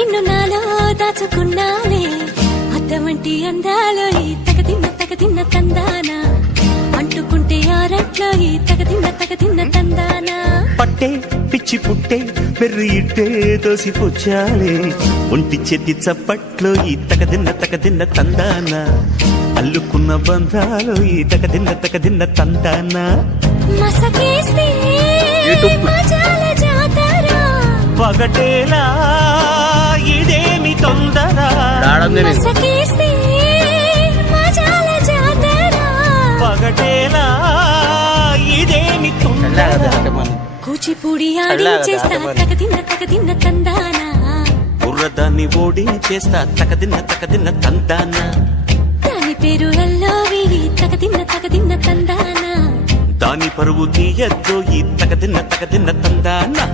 నిన్ను నాలో దాచుకున్నాలే అద్దమంటి అందాలో ఈ తగదిన్న తందానా అంటుకుంటే ఆరట్లో ఈ తగదిన్న తందానా పట్టే పిచ్చి పుట్టే పెర్రి ఇట్టే దోసిపుచ్చాలే ఒంటి చేతి చప్పట్లో ఈ తగదిన్న తందానా అల్లుకున్న బంధాలు ఈ తగదిన్న తందానా మసకేస్తే మజాల జాతర పగటేలా ఇదేమి తొందర మసకేస్తే మజాల జాతర పగటేలా ఇదేమి తొందర కూచిపూడి ఆడించేస్తా తగదిన్న తందానా బుర్రదాన్ని ఓడించేస్తా తగదిన్న తందానా దాని పేరు అల్లోవి తగదిన్న తందానా దాని పరువు తీయద్దు ఈ తగదిన్న తందానా